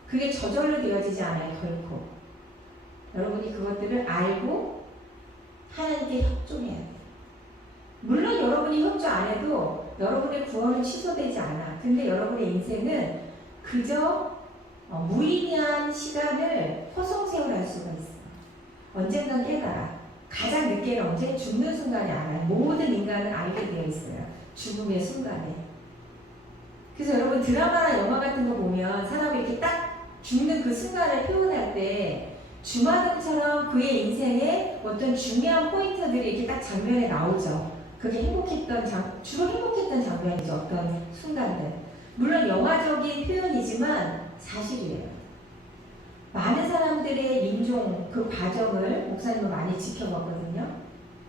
그게 저절로 되어지지 않아요, 결코. 여러분이 그것들을 알고 하나님께 협조해야 돼요. 물론 여러분이 협조 안 해도 여러분의 구원은 취소되지 않아. 근데 여러분의 인생은 그저 무의미한 시간을 허송세월할 수가 있어. 언젠간 깨달아. 가장 늦게는 언제? 죽는 순간이 알아요. 모든 인간은 알게 되어 있어요. 죽음의 순간에. 그래서 여러분 드라마나 영화 같은 거 보면 사람이 이렇게 딱 죽는 그 순간을 표현할 때 주마등처럼 그의 인생에 어떤 중요한 포인트들이 이렇게 딱 장면에 나오죠. 그게 주로 행복했던 장면이죠. 어떤 순간들. 물론 영화적인 표현이지만 사실이에요. 많은 사람들의 인종 그 과정을 목사님은 많이 지켜봤거든요.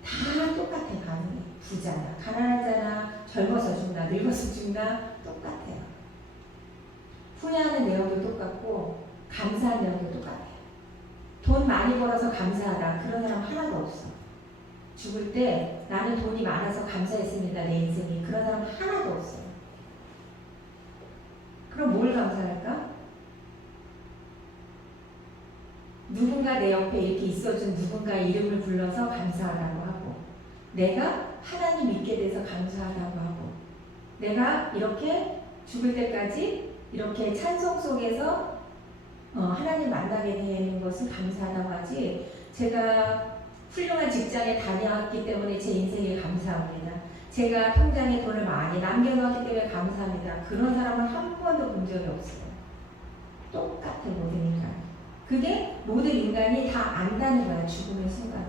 다 똑같아, 반응이. 부자나 가난한 자나 젊어서 죽나 늙어서 죽나 똑같아요. 후회하는 내용도 똑같고 감사한 내용도 똑같아요. 돈 많이 벌어서 감사하다 그런 사람 하나도 없어. 죽을 때 나는 돈이 많아서 감사했습니다 내 인생이 그런 사람 하나도 없어요. 그럼 뭘 감사할까? 누군가 내 옆에 이렇게 있어준 누군가의 이름을 불러서 감사하다고 하고 내가 하나님 믿게 돼서 감사하다고 하고 내가 이렇게 죽을 때까지 이렇게 찬송 속에서 하나님 만나게 되는 것을 감사하다고 하지 제가 훌륭한 직장에 다녀왔기 때문에 제 인생에 감사합니다. 제가 통장에 돈을 많이 남겨놓았기 때문에 감사합니다. 그런 사람은 한 번도 본 적이 없어요. 똑같아 모든 인간. 그게 모든 인간이 다 안다는 거야 죽음의 순간에.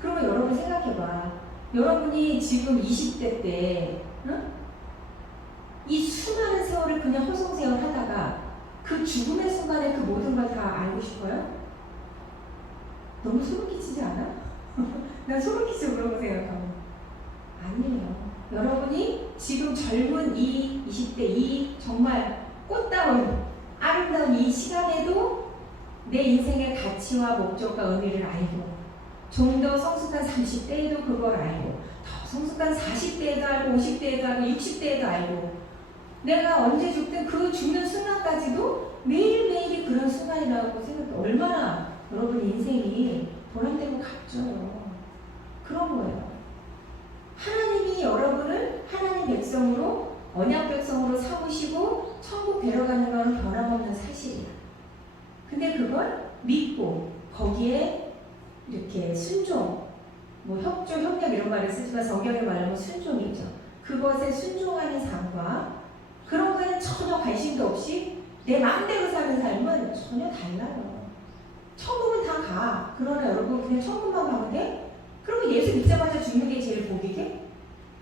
그러면 여러분 생각해봐. 여러분이 지금 20대 때 이 수많은 세월을 그냥 허송세월 하다가 그 죽음의 순간에 그 모든 걸 다 알고 싶어요? 너무 소름 끼치지 않아? 난 소름 끼치고 그런 거 생각하면 아니에요. 여러분이 지금 젊은 이 20대 이 정말 꽃다운 아름다운 이 시간에도 내 인생의 가치와 목적과 의미를 알고 좀 더 성숙한 30대에도 그걸 알고 더 성숙한 40대에도 알고 50대에도 알고 60대에도 알고 내가 언제 죽든 그 죽는 순간까지도 매일매일이 그런 순간이라고 생각해. 얼마나 여러분 인생이 보람되고 값져요. 그런 거예요. 하나님이 여러분을 하나님 백성으로 언약 백성으로 삼으시고 천국 데려가는 건 변함없는 사실이야. 근데 그걸 믿고 거기에 이렇게 뭐 협조, 협력 이런 말을 쓰지만 성경에 말하면 순종이죠. 그것에 순종하는 삶과 그런 거에는 전혀 관심도 없이 내 마음대로 사는 삶은 전혀 달라요. 천국은 다 가. 그러나 여러분 그냥 천국만 가면 돼? 그러면 예수 믿자마자 죽는 게 제일 복이게?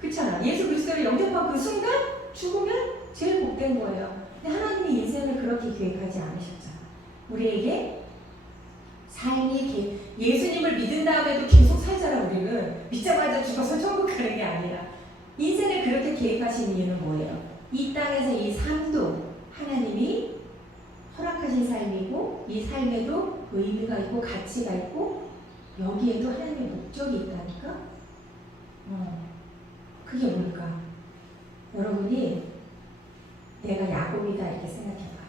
그렇잖아. 예수 그리스도를 영접한 그 순간 죽으면 제일 복된 거예요. 근데 하나님이 인생을 그렇게 계획하지 않으셨잖아. 우리에게 삶이 예수님을 믿은 다음에도 계속 살잖아. 우리는 믿자마자 죽어서 천국 가는 게 아니라 인생을 그렇게 계획하신 이유는 뭐예요? 이 땅에서 이 삶도 하나님이 허락하신 삶이고 이 삶에도 의미가 있고 가치가 있고 여기에도 하나님의 목적이 있다니까? 그게 뭘까? 여러분이 내가 야곱이다 이렇게 생각해봐.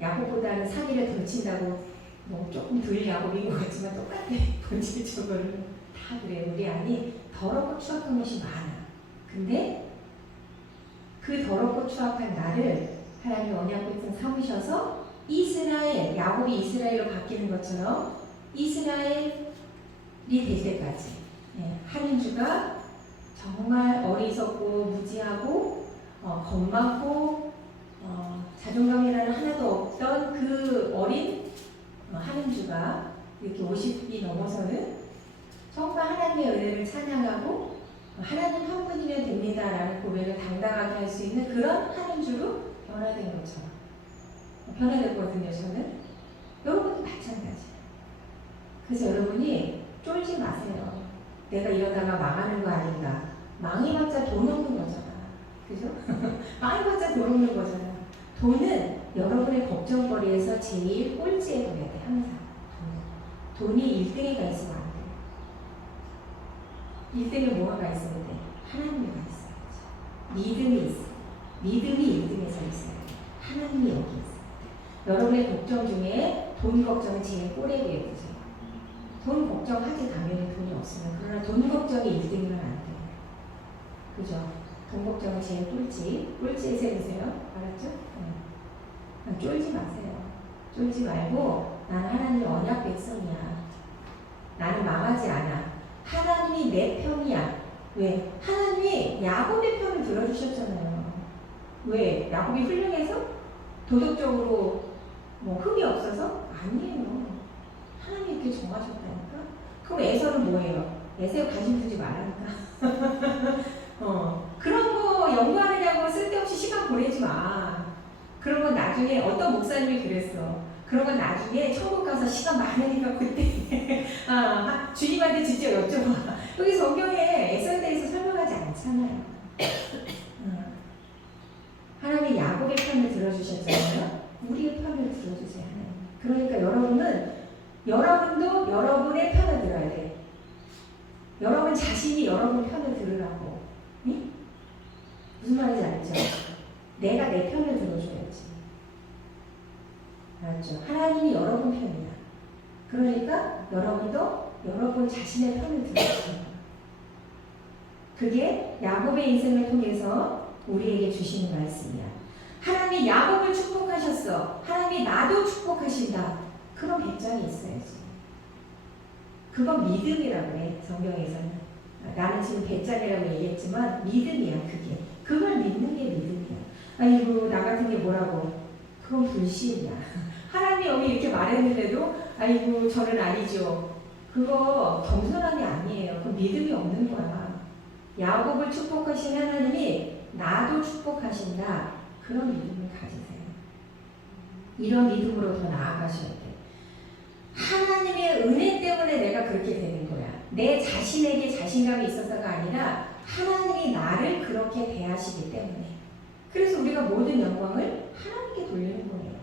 야곱보다는 사기를 덜 친다고 뭐 조금 덜 야곱인 것 같지만 똑같아. 본질적으로는 다 그래. 우리 안이 더럽고 추악한 것이 많아. 근데 그 더럽고 추악한 나를 하나님 언약 백성 삼으셔서 이스라엘, 야곱이 이스라엘로 바뀌는 것처럼 이스라엘이 될 때까지 하는 주가 정말 어리석고 무지하고 겁많고 자존감이라는 하나도 없던 그 어린 하는 주가 이렇게 50이 넘어서는 정말 하나님의 은혜를 찬양하고 하나님 한 분이면 됩니다라는 고백을 당당하게 할 수 있는 그런 하는 주로 변화된 것처럼 변화됐거든요. 저는 여러분도 마찬가지예요. 그래서 여러분이 쫄지 마세요. 내가 이러다가 망하는 거 아닌가. 망해봤자 돈 없는 거잖아. 그죠? 망해봤자 돈 없는 거잖아. 돈은 여러분의 걱정거리에서 제일 꼴찌에 둬야 돼. 항상 돈이 1등에가 있으면 안 돼. 1등에 뭐가 있어야 돼? 하나님이 있어야지. 믿음이 있어. 믿음이 1등에 서 있어야 돼. 하나님이 여기 있어요. 여러분의 걱정 중에 돈 걱정은 제일 꼴에 비해 보세요. 돈 걱정하지 당연히 돈이 없으면. 그러나 돈 걱정이 1등이면 안 돼요. 그죠? 돈 걱정은 제일 꼴찌에 세우세요. 알았죠? 쫄지 마세요. 쫄지 말고 나는 하나님 언약 백성이야. 나는 망하지 않아. 하나님이 내 편이야. 왜? 하나님이 야곱의 편을 들어주셨잖아요. 왜? 야곱이 훌륭해서? 도덕적으로 뭐 흠이 없어서? 아니에요. 하나님이 이렇게 정하셨다니까? 그럼 에서는 뭐예요? 에서에 관심 두지 말라니까. 그런 거 연구하느냐고 쓸데없이 시간 보내지 마. 그런 건 나중에 어떤 목사님이 그랬어. 그런 건 나중에 천국 가서 시간 많으니까 그때 주님한테 직접 여쭤봐. 여기 성경에 에서에 대해서 설명하지 않잖아요. 하나님이 야곱의 편을 들어주셨잖아요. 우리의 편을 들어주세요. 하나님. 그러니까 여러분도 여러분의 편을 들어야 돼. 여러분 자신이 여러분 편을 들으라고. 응? 무슨 말인지 알죠? 내가 내 편을 들어줘야지. 알았죠? 하나님이 여러분 편이야. 그러니까 여러분도 여러분 자신의 편을 들어주세요. 그게 야곱의 인생을 통해서 우리에게 주시는 말씀이야. 하나님이 야곱을 축복하셨어. 하나님이 나도 축복하신다. 그런 배짱이 있어야지. 그건 믿음이라고 해. 성경에서는. 나는 지금 배짱이라고 얘기했지만 믿음이야. 그게. 그걸 믿는 게 믿음이야. 아이고 나 같은 게 뭐라고. 그건 불신이야. 하나님이 여기 이렇게 말했는데도 아이고 저는 아니죠. 그거 겸손한 게 아니에요. 그 믿음이 없는 거야. 야곱을 축복하신 하나님이 나도 축복하신다. 그런 믿음을 가지세요. 이런 믿음으로 더 나아가셔야 돼. 하나님의 은혜 때문에 내가 그렇게 되는 거야. 내 자신에게 자신감이 있어서가 아니라 하나님이 나를 그렇게 대하시기 때문에. 그래서 우리가 모든 영광을 하나님께 돌리는 거예요.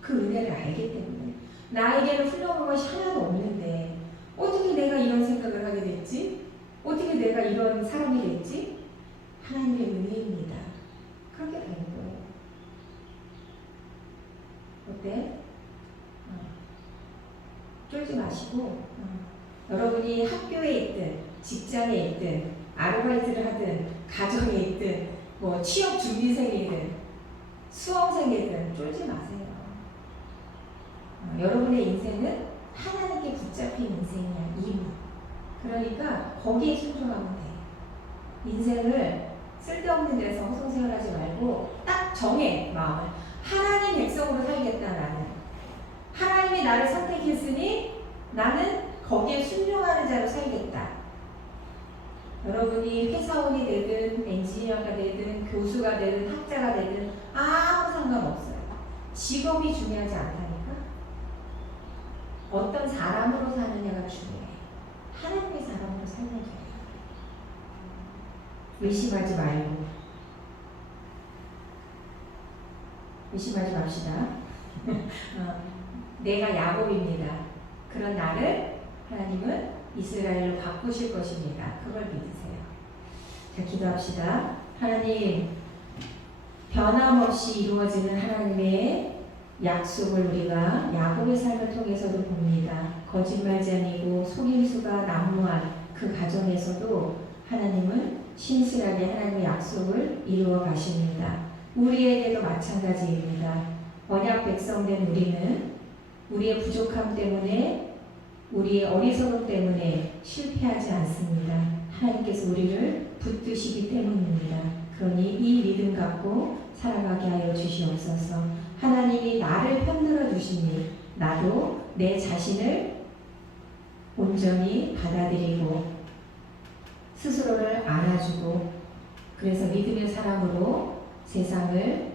그 은혜를 알기 때문에. 나에게는 훌륭한 것이 하나도 없는데 어떻게 내가 이런 생각을 하게 됐지? 어떻게 내가 이런 사람이 됐지? 하나님의 은혜입니다. 그렇게 되는 거예요. 어때? 쫄지 마시고 여러분이 학교에 있든 직장에 있든 아르바이트를 하든 가정에 있든 뭐 취업 준비생이든 수험생이든 쫄지 마세요. 여러분의 인생은 하나님께 붙잡힌 인생이야. 이미 그러니까 거기에 순종하면 돼. 인생을 쓸데없는 데서 허송세월하지 말고 딱 정해 마음을. 하나님 백성으로 살겠다 나는. 하나님이 나를 선택했으니 나는 거기에 순종하는 자로 살겠다. 여러분이 회사원이 되든 엔지니어가 되든 교수가 되든 학자가 되든 아무 상관없어요. 직업이 중요하지 않다니까. 어떤 사람으로 사느냐가 중요해. 하나님의 사람으로 살면 돼요. 의심하지 말고. 의심하지 맙시다. 내가 야곱입니다. 그런 나를 하나님은 이스라엘로 바꾸실 것입니다. 그걸 믿으세요. 자, 기도합시다. 하나님, 변함없이 이루어지는 하나님의 약속을 우리가 야곱의 삶을 통해서도 봅니다. 거짓말지 아니고 속임수가 난무한 그 가정에서도 하나님은 신실하게 하나님의 약속을 이루어 가십니다. 우리에게도 마찬가지입니다. 언약 백성된 우리는 우리의 부족함 때문에, 우리의 어리석음 때문에 실패하지 않습니다. 하나님께서 우리를 붙드시기 때문입니다. 그러니 이 믿음 갖고 살아가게 하여 주시옵소서. 하나님이 나를 편들어 주시니 나도 내 자신을 온전히 받아들이고 스스로를 안아주고, 그래서 믿음의 사람으로 세상을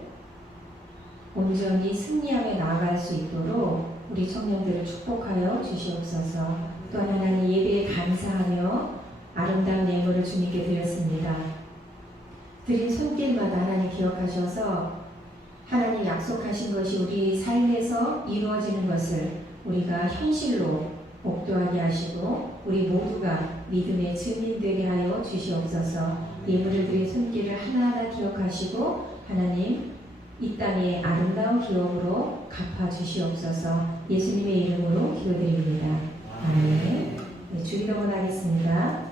온전히 승리하며 나아갈 수 있도록 우리 청년들을 축복하여 주시옵소서. 또한 하나님, 예배에 감사하며 아름다운 예물을 주님께 드렸습니다. 드린 손길마다 하나님 기억하셔서 하나님 약속하신 것이 우리 삶에서 이루어지는 것을 우리가 현실로 복도하게 하시고 우리 모두가 믿음의 증인되게 하여 주시옵소서. 예물을 드린 손길을 하나하나 기억하시고 하나님, 이 땅의 아름다운 기업으로 갚아 주시옵소서. 예수님의 이름으로 기도드립니다. 아멘. 네, 주기도문 하겠습니다.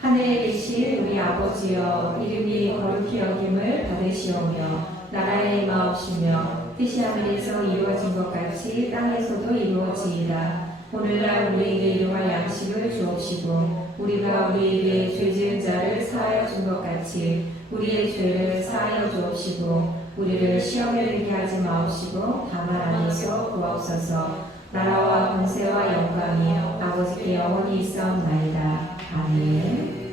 하늘에 계신 우리 아버지여, 이름이 거룩히 여김을 받으시오며 나라의 마옵시며 뜻이 하늘에서 이루어진 것 같이 땅에서도 이루어지이다. 오늘날 우리에게 일용할 양식을 주옵시고 우리가 우리에게 죄 지은 자를 사하여 준 것 같이 우리의 죄를 사하여 주옵시고 우리를 시험에 들게 하지 마옵시고 다만 악에서 구하옵소서. 나라와 권세와 영광이 아버지께 영원히 있사옵나이다. 아멘.